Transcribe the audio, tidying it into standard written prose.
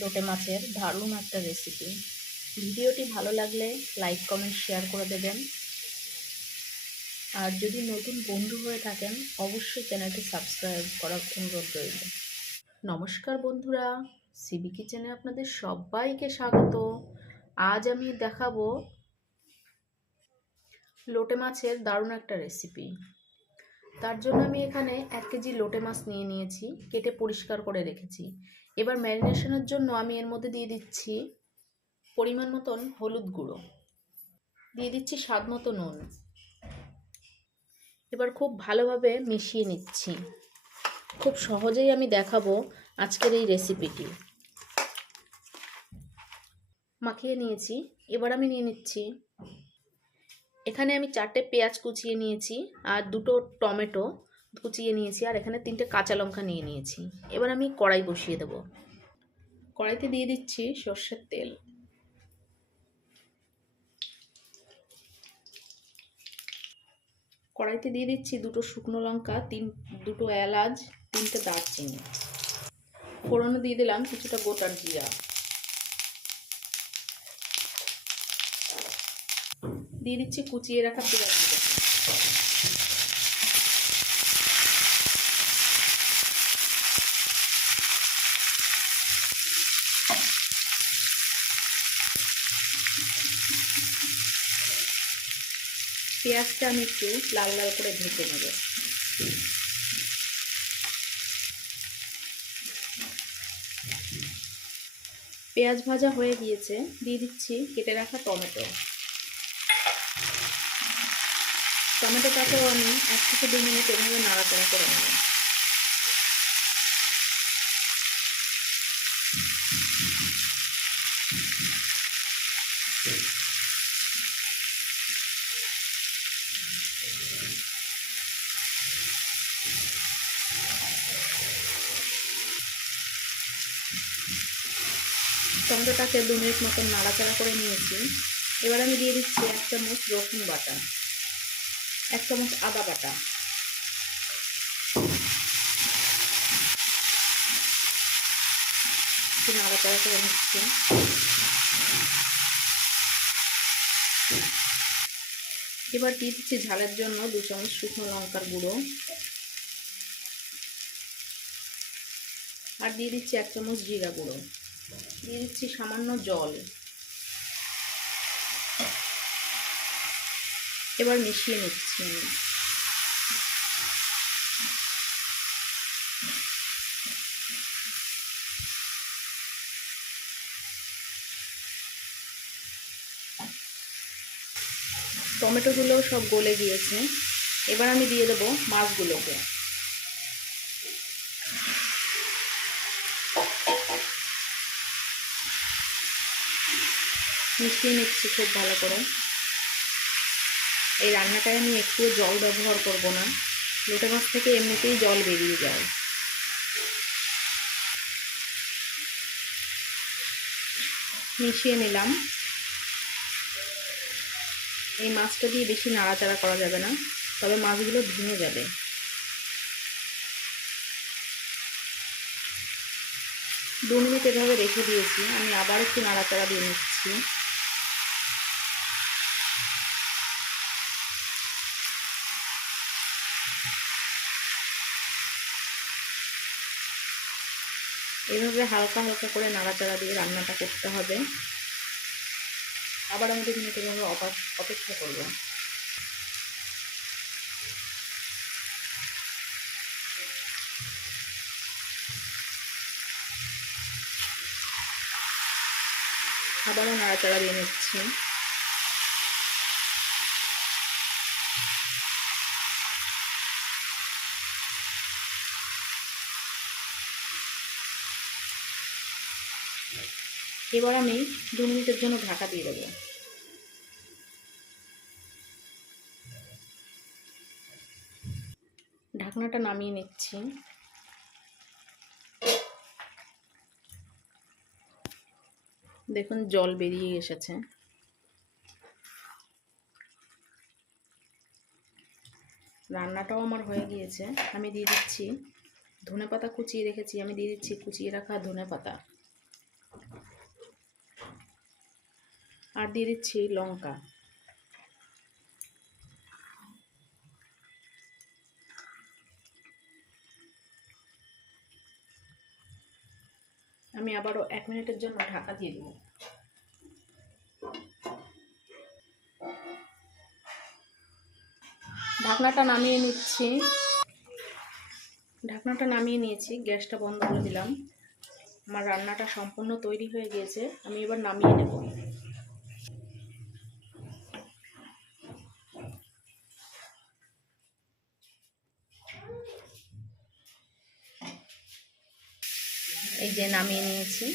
লোটে মাছের দারুণ একটা রেসিপি। ভিডিওটি ভালো লাগলে লাইক কমেন্ট শেয়ার করে দেবেন। আর যদি নতুন বন্ধু হয়ে থাকেন অবশ্যই চ্যানেলটি সাবস্ক্রাইব করার অনুরোধ রইল। নমস্কার বন্ধুরা, সিবি কিচেনে আপনাদের সবাইকে স্বাগত। আজ আমি দেখাবো লোটে মাছের দারুণ একটা রেসিপি। তার জন্য আমি এখানে 1 কেজি লোটে মাছ নিয়ে নিয়েছি, কেটে পরিষ্কার করে রেখেছি। এবার ম্যারিনেশনের জন্য আমি এর মধ্যে দিয়ে দিচ্ছি পরিমাণ মতন হলুদ গুঁড়ো, দিয়ে দিচ্ছি স্বাদ মতো নুন। এবার খুব ভালোভাবে মিশিয়ে নিচ্ছি। খুব সহজেই আমি দেখাবো আজকের এই রেসিপিটি। মাখিয়ে নিয়েছি। এবার আমি নিয়ে নিচ্ছি, এখানে আমি 4টে পেঁয়াজ কুচিয়ে নিয়েছি, আর 2টো টমেটো কুচিয়ে নিয়েছি, আর এখানে 3টে কাঁচা লঙ্কা নিয়ে নিয়েছি। এবার আমি কড়াই বসিয়ে দেব। কড়াইতে দিয়ে দিচ্ছি সর্ষের তেল। কড়াইতে দিয়ে দিচ্ছি 2টো শুকনো লঙ্কা, 2টো এলাচ, 3টে দারচিনি। ফোড়নে দিয়ে দিলাম কিছুটা গোটা জিরা। দিয়ে দিচ্ছি কুচিয়ে রাখা পেঁয়াজগুলো। পেঁয়াজটা আমি একটু লাল লাল করে ভেজে নেব। পেঁয়াজ ভাজা হয়ে গিয়েছে, দিয়ে দিচ্ছি কেটে রাখা টমেটো। টমেটোটাকেও আমি 1 থেকে 2 মিনিট এভাবে নাড়াচাড়া করে নেব। টমেটোটাকে 2 মিনিট মতন নাড়াচাড়া করে নিয়েছি। এবার আমি দিয়ে দিচ্ছি 1 চামচ রসুন বাটা, 1 চামচ আদা বাটা। একটু নাড়াচাড়া করে নিচ্ছি। এবার দিয়ে দিচ্ছি ঝালের জন্য 2 চামচ শুকনো লঙ্কার গুঁড়ো, আর দিয়ে দিচ্ছি 1 চামচ জিরা গুঁড়ো। দিয়ে দিচ্ছি সামান্য জল। এবার মিশিয়ে নিচ্ছি। টমেটোগুলোও সব গলে গিয়েছে। এবার আমি দিয়ে দেবো মাছগুলোকে। মিশিয়ে নিচ্ছি খুব ভালো করে। এই রান্নাটায় আমি একটুও জল ব্যবহার করব না, লোটে মাছ থেকে এমনিতেই জল বেরিয়ে যায়। মিশিয়ে নিলাম। এই মাছটা দিয়ে বেশি নাড়াচাড়া করা যাবে না, তবে মাছগুলো ভেঙে যাবে। 2 মিনিট এভাবে রেখে দিয়েছি, আমি আবার একটু নাড়াচাড়া দিয়ে নিচ্ছি। এইভাবে হালকা হালকা করে নাড়াচাড়া দিয়ে রান্নাটা করতে হবে। আবার আমি 2 মিনিট এভাবে অপেক্ষা করব। আবারও নাড়াচাড়া দিয়ে নিচ্ছি। এবার আমি 2 মিনিটের জন্য ঢাকা দিয়ে দেবো। ঢাকনাটা নামিয়ে নিচ্ছি। দেখুন জল বেরিয়ে এসেছে। রান্নাটাও আমার হয়ে গিয়েছে। আমি দিয়ে দিচ্ছি ধনেপাতা কুচিয়ে রেখেছি, আমি দিয়ে দিচ্ছি কুচিয়ে রাখা ধনেপাতা। আর দিয়ে দিচ্ছি লঙ্কা। আমি আবারও 1 মিনিটের জন্য ঢাকা দিয়ে দেব। ঢাকনাটা নামিয়ে নিচ্ছি। ঢাকনাটা নামিয়ে নিয়েছি, গ্যাসটা বন্ধ করে দিলাম। আমার রান্নাটা সম্পূর্ণ তৈরি হয়ে গিয়েছে, আমি এবার নামিয়ে নেব। এই যে নামিয়ে নিয়েছি।